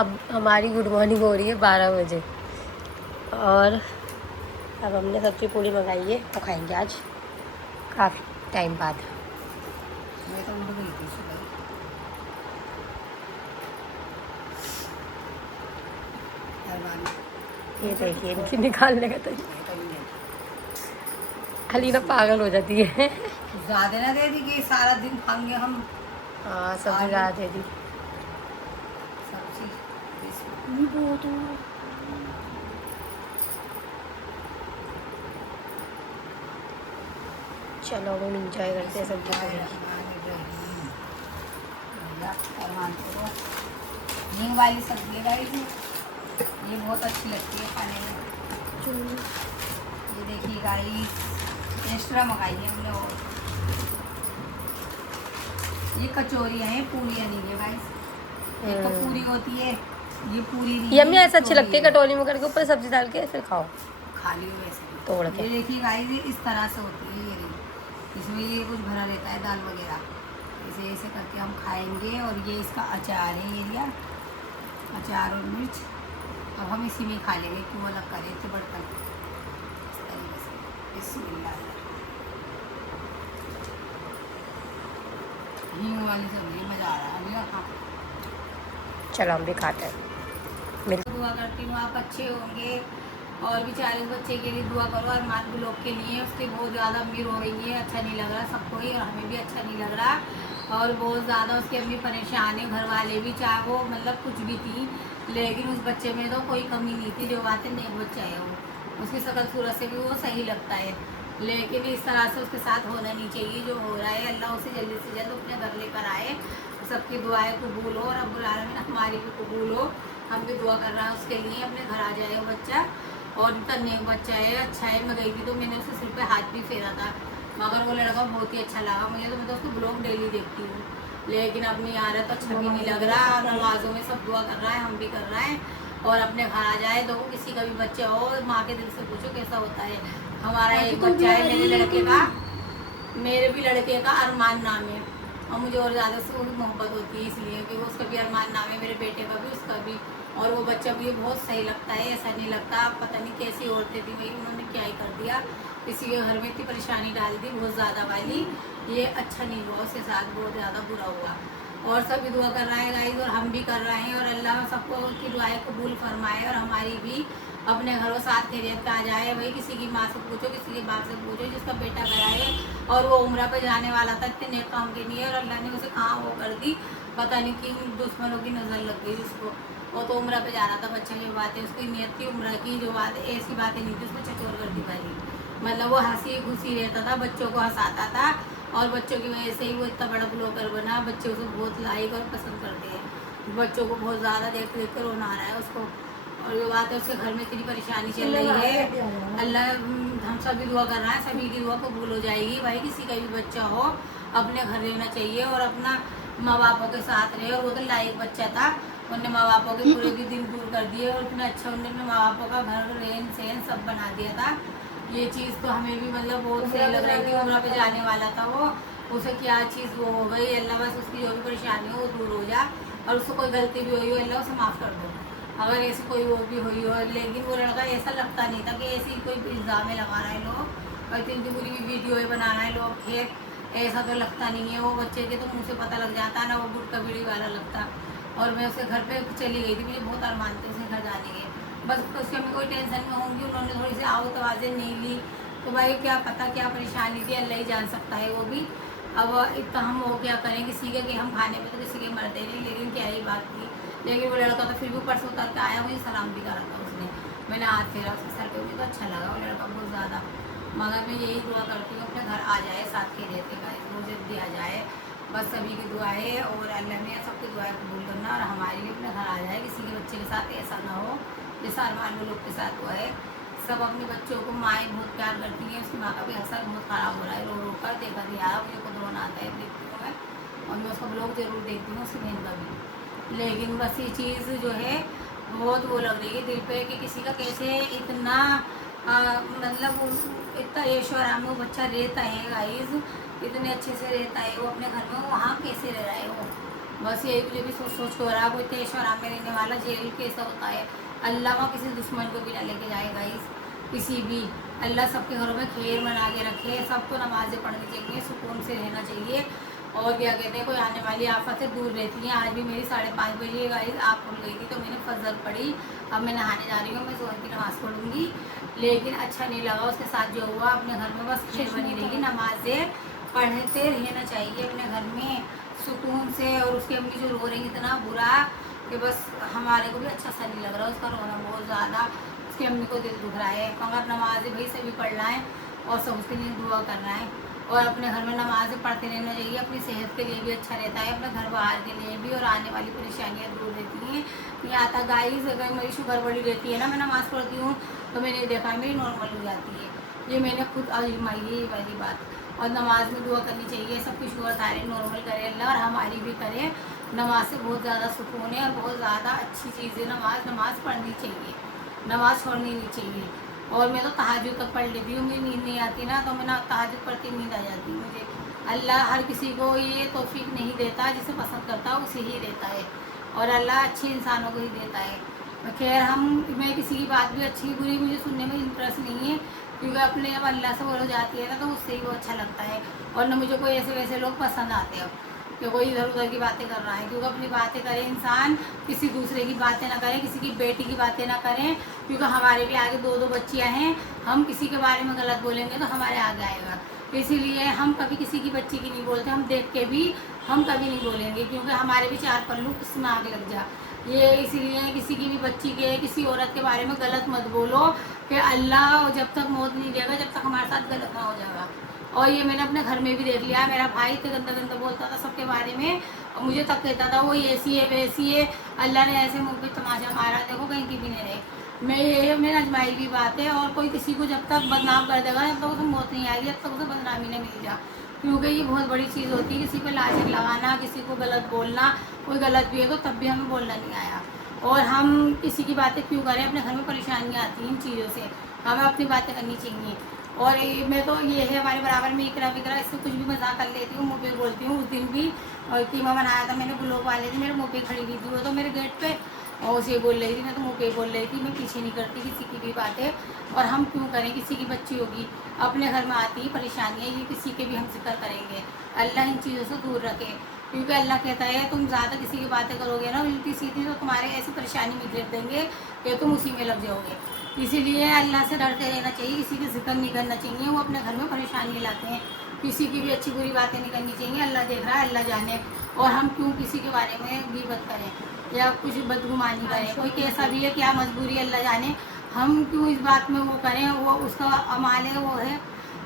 اب ہماری good morning ہو رہی ہے 12 بجے اور اب ہم نے سبزی پوڑی منگائی ہے، وہ کھائیں گے آج کافی ٹائم بعد۔ میں تو اٹھ گئی تھی صبح یہ دیکھیے ان کی نکالنے کا طریقہ، علینا پاگل ہو جاتی ہے۔ زیادہ نہ دے دی کہ سارا دن کھائیں گے ہم۔ ہاں سبزی زیادہ دے دی۔ سبزی بہت چلو ہم انجوائے کرتے ہیں سبزی پوڑی۔ ہینگ والی سبزی ہے یہ بہت اچھی لگتی ہے کھانے میں۔ یہ دیکھیے گائس ایکسٹرا منگائی ہے ہم نے، اور یہ کچوریاں ہیں، پوریاں نہیں ہے گائس۔ ایک تو پوری ہوتی ہے، یہ پوری نہیں ہے، یہ ہمیں ایسا اچھی لگتی ہے کٹوری میں کر کے اوپر سبزی ڈال کے پھر کھاؤ کھا لی ویسے توڑ کے۔ یہ دیکھیے گائس اس طرح سے ہوتی ہے، یہ اس میں یہ کچھ بھرا رہتا ہے دال وغیرہ، اسے ایسے کر کے ہم کھائیں گے۔ اور یہ اس کا اچار ہے، یہ لیا اچار اور مرچ، اب ہم اسی میں کھا لیں گے، کیوں الگ کریں اتنے برتن۔ اس طریقے سے بسم اللہ، ہینگ والی سبزی مزہ آ رہا ہے۔ چلو ہم بھی کھاتے ہیں۔ دعا کرتی ہوں آپ اچھے ہوں گے، اور بھی 40 بچے کے لیے دعا کرو، ارمان بلاک کے لیے، اس کی بہت زیادہ امیر ہو گئی ہے، اچھا نہیں لگ رہا سب کو ہی، اور ہمیں بھی اچھا نہیں لگ رہا، اور بہت زیادہ اس کی امی پریشان ہے، گھر والے بھی، چاہے وہ مطلب کچھ بھی تھی، لیکن اس بچے میں تو کوئی کمی نہیں تھی، جو بات ہے نیک بچہ ہے وہ، اس کی شکل صورت سے بھی وہ صحیح لگتا ہے، لیکن اس طرح سے اس کے ساتھ ہونا نہیں چاہیے جو ہو رہا ہے۔ اللہ اسے جلدی سے جلد اپنے گھر لے کر آئے، سب کی دعائیں قبول ہو، رب العالمین ہماری بھی قبول ہو، ہم بھی دعا کر رہے ہیں اس کے لیے، اپنے گھر آ جائے وہ بچہ، اور اتنا نیک بچہ ہے، اچھا ہے۔ میں گئی تھی تو میں نے اسے سر پہ ہاتھ بھی پھیرا تھا، مگر وہ لڑکا بہت ہی اچھا لگا مجھے، تو میں تو اس کو بلاگ ڈیلی دیکھتی ہوں، لیکن اب نہیں آ رہا تو اچھا بھی نہیں لگ رہا، نمازوں میں سب دعا کر رہا ہے، ہم بھی کر رہے ہیں، اور اپنے گھر آ جائے تو کسی کا بھی بچہ ہو، ماں کے دل سے پوچھو کیسا ہوتا ہے۔ ہمارا ایک بچہ ہے میرے بھی لڑکے کا ارمان نام ہے، اور مجھے اور زیادہ سے وہ محبت ہوتی ہے، اس لیے کہ وہ اس کا بھی ارمان نام ہے، میرے بیٹے کا بھی، اس کا بھی، اور وہ بچہ بھی بہت صحیح لگتا ہے، ایسا نہیں لگتا، پتہ نہیں کیسی عورتیں تھیں بھائی، انہوں نے کیا ہی کر دیا، کسی کے گھر میں اتنی پریشانی ڈال دی بہت زیادہ والی، یہ اچھا نہیں ہوا، اس کے ساتھ بہت زیادہ برا ہوا، اور سب بھی دعا کر رہے ہیں گائز، اور ہم بھی کر رہے ہیں، اور اللہ سب کو کی دعائیں قبول فرمائے، اور ہماری بھی اپنے گھروں ساتھ خیریت پہ آ جائے۔ وہی کسی کی ماں سے پوچھو، کسی کے باپ سے پوچھو، جس کا بیٹا گیا ہے اور وہ عمرہ پہ جانے والا تھا اتنے نیک کام کے لیے، اور اللہ نے اسے کہاں وہ کر دی، پتہ نہیں کیوں دشمنوں کی نظر لگ گئی اس کو، وہ تو عمرہ پہ جانا تھا بچہ کی بات ہے، اس کی نیت تھی عمرہ کی، جو بات ایسی باتیں نہیں تھی، اس میں چچور کر دی بھائی، مطلب وہ ہنسی خوشی رہتا تھا، بچوں کو ہنساتا تھا، اور بچوں کی وجہ سے ہی وہ اتنا بڑا بلاگر بنا، بچے اسے بہت لائک اور پسند کرتے ہیں، بچوں کو بہت زیادہ دیکھ دیکھ کر رونا آ رہا ہے اس کو، اور یہ بات ہے اس کے گھر میں اتنی پریشانی چل رہی ہے، اللہ ہم سبھی دعا کر رہے ہیں، سبھی کی دعا قبول ہو جائے گی۔ بھائی کسی کا بھی بچہ ہو اپنے گھر رہنا چاہیے، اور اپنا ماں باپوں کے ساتھ رہے، اور وہ تو لائق بچہ تھا، انہوں نے ماں باپوں کے پورے بھی دن دور کر دیے، اور اتنا اچھا انہوں نے ماں باپوں کا گھر رہن سہن سب بنا دیا تھا، یہ چیز تو ہمیں بھی مطلب بہت صحیح لگ رہی تھی، عمرہ پہ جانے والا تھا وہ، اسے کیا چیز وہ ہو گئی، اللہ بس اس کی جو بھی پریشانی ہو وہ دور ہو جائے، اور اس سے کوئی غلطی بھی ہوئی ہو اللہ اسے معاف کر دو، اگر ایسی کوئی وہ بھی ہوئی ہو، لیکن وہ لڑکا ایسا لگتا نہیں تھا کہ ایسی کوئی الزام لگا رہے ہیں لوگ، اور اتنی بری ویڈیو بنا رہے ہیں لوگ، ایسا تو لگتا نہیں ہے، وہ بچے کے تو منہ سے پتہ لگ جاتا ہے نا، وہ گٹکا بیڑی والا لگتا، اور میں اس کے گھر پہ چلی گئی تھی، مجھے بہت ارمان تھے اس کے گھر جانے کے، بس اس سے میں کوئی ٹینشن میں ہوں گی، انہوں نے تھوڑی سی آؤ توازیں نہیں لی، تو بھائی کیا پتہ کیا پریشانی تھی، اللہ ہی جان سکتا ہے وہ بھی، اب اتنا ہم وہ کیا کریں کسی کے، کہ ہم کھانے پہ تو کسی کے مرتے نہیں، لیکن کیا ہی بات تھی، لیکن وہ لڑکا تو پھر بھی اوپر سے اتر کے آیا، مجھے سلام بھی کرا تھا اس نے، میں نے ہاتھ پھیرا اس کے سر پہ، مجھے تو اچھا لگا وہ لڑکا بہت زیادہ، مگر میں یہی دعا کرتی ہوں اپنے گھر آ جائے ساتھ کے رہتے گا، مجھے دیا جائے، بس سبھی کی دعائیں، اور اللہ نے سب کی دعائیں قبول کرنا، اور ہماری بھی اپنے گھر آ جائے، کسی کے بچے کے ساتھ ایسا نہ ہو جیسا ارمان لوگ کے ساتھ ہوا ہے، سب اپنے بچوں کو مائیں بہت پیار کرتی ہیں، اس کی ماں کا بھی حسن بہت خراب ہو رہا ہے، رو رو کر دیکھا دیا، مجھے خود رونا آتا ہے دیکھتی ہوں میں، اور میں اس کا بلاگ ضرور دیکھتی ہوں اس کی بہن کا بھی، لیکن بس یہ چیز جو ہے بہت وہ لگ رہی ہے دل پہ، کہ کسی کا کیسے اتنا مطلب اتنا عیش و آرام میں وہ بچہ رہتا ہے گائز، اتنے اچھے سے رہتا ہے وہ اپنے گھر میں، وہاں کیسے رہ رہا ہے وہ، बस यही मुझे भी सोच सोच के हो रहा है, कोई तेज आराम में रहने वाला जेल कैसा होता है। अल्लाह वहाँ किसी दुश्मन को भी ना लेके जाए गाइस, किसी भी। अल्लाह सबके घरों में खैर बना के रखे, सबको नमाज़ें पढ़नी चाहिए, सुकून से रहना चाहिए। और क्या कहते हैं, कोई आने वाली आफत से दूर रहती है। आज भी मेरी 5:30 बजे गाइस आप खुल गई थी, तो मैंने फजर पढ़ी। अब मैं नहाने जा रही हूँ, मैं ज़ोहर की नमाज़ पढ़ूंगी। लेकिन अच्छा नहीं लगा उसके साथ जो हुआ। अपने घर में बस खैर बनी रहेगी, नमाज़ें पढ़ते रहना चाहिए अपने घर में सुकून से। और उसकी अम्मी जो रो रही इतना बुरा कि बस हमारे को भी अच्छा सा नहीं लग रहा उसका रोना बहुत ज़्यादा। उसकी अम्मी को दिल दुख रहा है, मगर नमाज़ें भाई सभी पढ़ना है और सब उसके लिए दुआ करना है। और अपने घर में नमाज़ें पढ़ते रहना चाहिए, अपनी सेहत के लिए भी अच्छा रहता है, अपने घर बाहर के लिए भी। और आने वाली परेशानियाँ दूर रहती हैं। नहीं आता गाइस, अगर मेरी शुगर बड़ी रहती है ना, मैं नमाज़ पढ़ती हूँ तो मैंने देखा मेरी नॉर्मल हो जाती है। ये मैंने खुद आजमाई है ये वाली बात। और नमाज में दुआ करनी चाहिए, सबकी शुगर थायराइड नॉर्मल करे अल्लाह, और हमारी भी करे। नमाज से बहुत ज़्यादा सुकून है और बहुत ज़्यादा अच्छी चीज़ है नमाज पढ़नी चाहिए, नमाज छोड़नी नहीं चाहिए। और मैं तो तहज्जुद तक पढ़ लेती हूँ, मुझे नींद नहीं आती ना, तो मैं ना तहज्जुद पढ़ती नींद आ जाती है मुझे। अल्लाह हर किसी को ये तौफीक नहीं देता, जिसे पसंद करता है उसे ही देता है। और अल्लाह अच्छे इंसानों को ही देता है। खैर मैं किसी की बात भी अच्छी बुरी मुझे सुनने में इंटरेस्ट नहीं है, क्योंकि अपने जब अल्लाह से वो हो जाती है ना, तो उससे ही वो अच्छा लगता है। और न मुझे कोई ऐसे वैसे लोग पसंद आते हैं कि कोई इधर उधर की बातें कर रहा है। क्योंकि अपनी बातें करे इंसान, किसी दूसरे की बातें ना करें, किसी की बेटी की बातें ना करें। क्योंकि हमारे भी आगे 2-2 बच्चियाँ हैं, हम किसी के बारे में गलत बोलेंगे तो हमारे आगे आएगा। इसीलिए हम कभी किसी की बच्ची की नहीं बोलते, हम देख के भी हम कभी नहीं बोलेंगे, क्योंकि हमारे भी 4 पल्लू किसमें आग लग जा। ये इसीलिए किसी की भी बच्ची के, किसी औरत के बारे में गलत मत बोलो, कि अल्लाह जब तक मौत नहीं देगा जब तक हमारे साथ गलत ना हो जाएगा। और ये मैंने अपने घर में भी देख लिया। मेरा भाई तो गंदा गंदा बोलता था सबके बारे में, और मुझे तक कहता था वो ऐसी है वैसी है। अल्लाह ने ऐसे मुँह पे तमाशा मारा, देखो कहीं की भी नहीं रहे। मेरा अजमाई भी बात है। और कोई किसी को जब तक बदनाम कर देगा, जब तक उसे मौत नहीं आएगी, जब तक उसे बदनामी नहीं मिल जा। क्योंकि ये बहुत बड़ी चीज़ होती है, किसी पे लाशें लगाना, किसी को गलत बोलना। कोई गलत भी है तो तब भी हमें बोलना नहीं आया। और हम किसी की बातें क्यों करें, अपने घर में परेशानियाँ आती हैं इन चीज़ों से, हमें अपनी बातें करनी चाहिए। और मैं तो ये है हमारे बराबर में इकरा विकरा इससे कुछ भी मजाक कर लेती हूँ, मुँह पे बोलती हूँ। उस दिन भी कीमा बनाया था मैंने, ब्लॉग वाले थी, मेरे मुँह पे खड़ी हुई थी वो तो मेरे गेट पे, और उसे बोल रही थी, मैं तो मुँह पे बोल रही थी। मैं पीछे नहीं करती किसी की भी बातें। और हम क्यों करें, किसी की बच्ची होगी, अपने घर में आती परेशानियाँ, ये किसी के भी हम जिक्र करेंगे। अल्लाह इन चीज़ों से दूर रखे। क्योंकि अल्लाह कहता है तुम ज़्यादा किसी की बातें करोगे ना उल्टी सीधी, तो तुम्हारे ऐसी परेशानी में गिर देंगे कि तुम उसी में लग जाओगे। इसीलिए अल्लाह से डरते रहना चाहिए, किसी की जिक्र नहीं करना चाहिए, वो अपने घर में परेशानी लाते हैं। किसी की भी अच्छी बुरी बातें नहीं करनी चाहिए, अल्लाह देख रहा है, अल्लाह जाने। और हम क्यों किसी के बारे में गीबत करें या कुछ बदगुमानी करें, कोई कैसा भी है, क्या मजबूरी अल्लाह जाने, हम क्यों इस बात में वो करें, वो उसका अमाल है, वो है।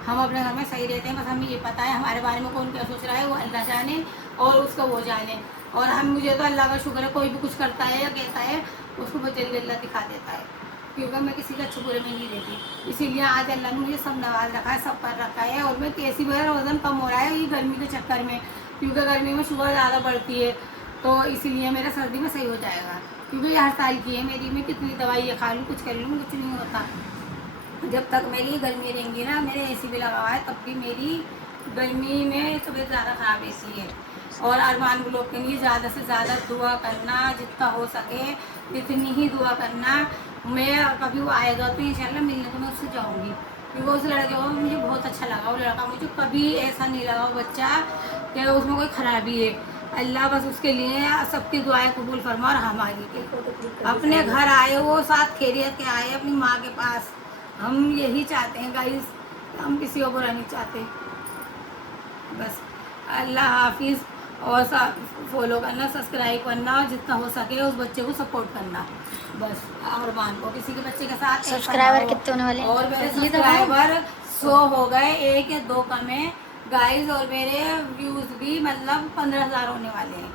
हम अपने घर में सही रहते हैं, बस हमें ये पता है हमारे बारे में कौन क्या सोच रहा है, वो अल्लाह जाने और उसका वो जाने। और मुझे तो अल्लाह का शुक्र है, कोई भी कुछ करता है या कहता है उसको बहुत जल्दी अल्लाह दिखा देता है। क्योंकि मैं किसी के अच्छे बुरे में नहीं रहती। इसीलिए आज अल्लाह ने मुझे सब नवाज रखा है, सब कर रखा है। और मैं कैसी मेरा वजन कम हो रहा है ये गर्मी के चक्कर में, क्योंकि गर्मी में शुगर ज़्यादा बढ़ती है, तो इसीलिए मेरा सर्दी में सही हो जाएगा। क्योंकि ये हर साल की है मेरी, मैं कितनी दवाइयाँ खा लूँ, कुछ कर लूँ, कुछ नहीं होता। जब तक मेरी गर्मी रहेंगी ना, मेरे AC भी लगा हुआ है, तब भी मेरी गर्मी में तबीयत ज़्यादा ख़राब रहती है। और अरमान लोग के लिए ज़्यादा से ज़्यादा दुआ करना, जितना हो सके इतनी ही दुआ करना। मैं कभी वो आएगा तो इंशाल्लाह मिलने तो मैं उससे जाऊँगी, क्योंकि उस लड़के को मुझे बहुत अच्छा लगा। वो लड़का मुझे कभी ऐसा नहीं लगा, वो बच्चा कि उसमें कोई ख़राबी है। अल्लाह बस उसके लिए सबकी दुआएं कबूल फरमा। और हमारी के अपने घर आए, वो साथ खैरियत के आए अपनी माँ के पास। हम यही चाहते हैं गाइस, हम किसी को बुरा नहीं चाहते। बस अल्लाह हाफिज़। और फॉलो करना, सब्सक्राइब करना, और जितना हो सके उस बच्चे को सपोर्ट करना बस। और मान को किसी के बच्चे के साथ सब्सक्राइबर कितने होने वाले हैं? और मेरे सब्सक्राइबर 100 हो गए, 1 या 2 कम है गाइस। और मेरे व्यूज़ भी मतलब 15,000 होने वाले हैं।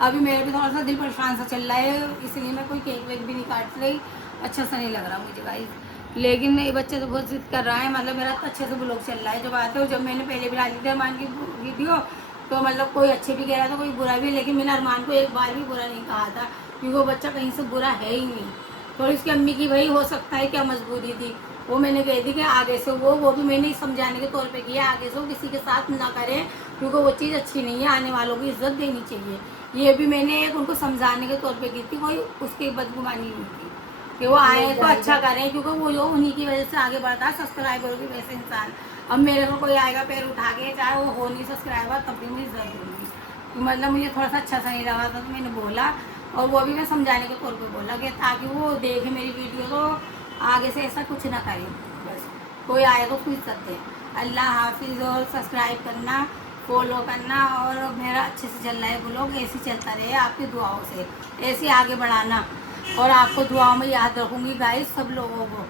अभी मेरे भी थोड़ा सा दिल परेशान सा चल रहा है, इसलिए मैं कोई केक वेक भी नहीं काट रही, अच्छा सा नहीं लग रहा मुझे गाइस। लेकिन मेरे बच्चे तो बहुत जिद कर रहा है, मतलब मेरा तो अच्छे से ब्लॉग चल रहा है जो बात है। और जब मैंने पहले भी डाली थी अरमान की वीडियो, तो मतलब कोई अच्छे भी कह रहा था, कोई बुरा भी, लेकिन मैंने अरमान को एक बार भी बुरा नहीं कहा था, क्योंकि वो बच्चा कहीं से बुरा है ही नहीं। थोड़ी उसकी अम्मी की भाई हो सकता है क्या मजबूरी थी, वो मैंने कही थी कि आगे से वो भी मैंने समझाने के तौर पे किया, आगे से वो किसी के साथ ना करें, क्योंकि वो चीज़ अच्छी नहीं है। आने वालों की इज्जत देनी चाहिए, ये भी मैंने एक उनको समझाने के तौर पे की थी, कोई उसकी बदगुमानी नहीं थी कि वो आए तो अच्छा करें, क्योंकि वो जो उन्हीं की वजह से आगे बढ़ता है, सब्सक्राइबरों की वजह से इंसान। अब मेरे को कोई आएगा पैर उठा के, चाहे वो हो नहीं सब्सक्राइबर, तब भी मैं इज्जत दूँगी। मतलब मुझे थोड़ा सा अच्छा सा नहीं लगा था तो मैंने बोला, और वो भी मैं समझाने के तौर पे बोला कि ताकि वो देखे मेरी वीडियो तो आगे से ऐसा कुछ ना करे, बस कोई आए तो उसको इज्जत दे। अल्लाह हाफिज़। और सब्सक्राइब करना, फॉलो करना, और मेरा अच्छे से चल रहा है ब्लॉग, ऐसे चलता रहे आपकी दुआओं से, ऐसे आगे बढ़ाना, और आपको दुआओं में याद रखूँगी गाइस सब लोगों को।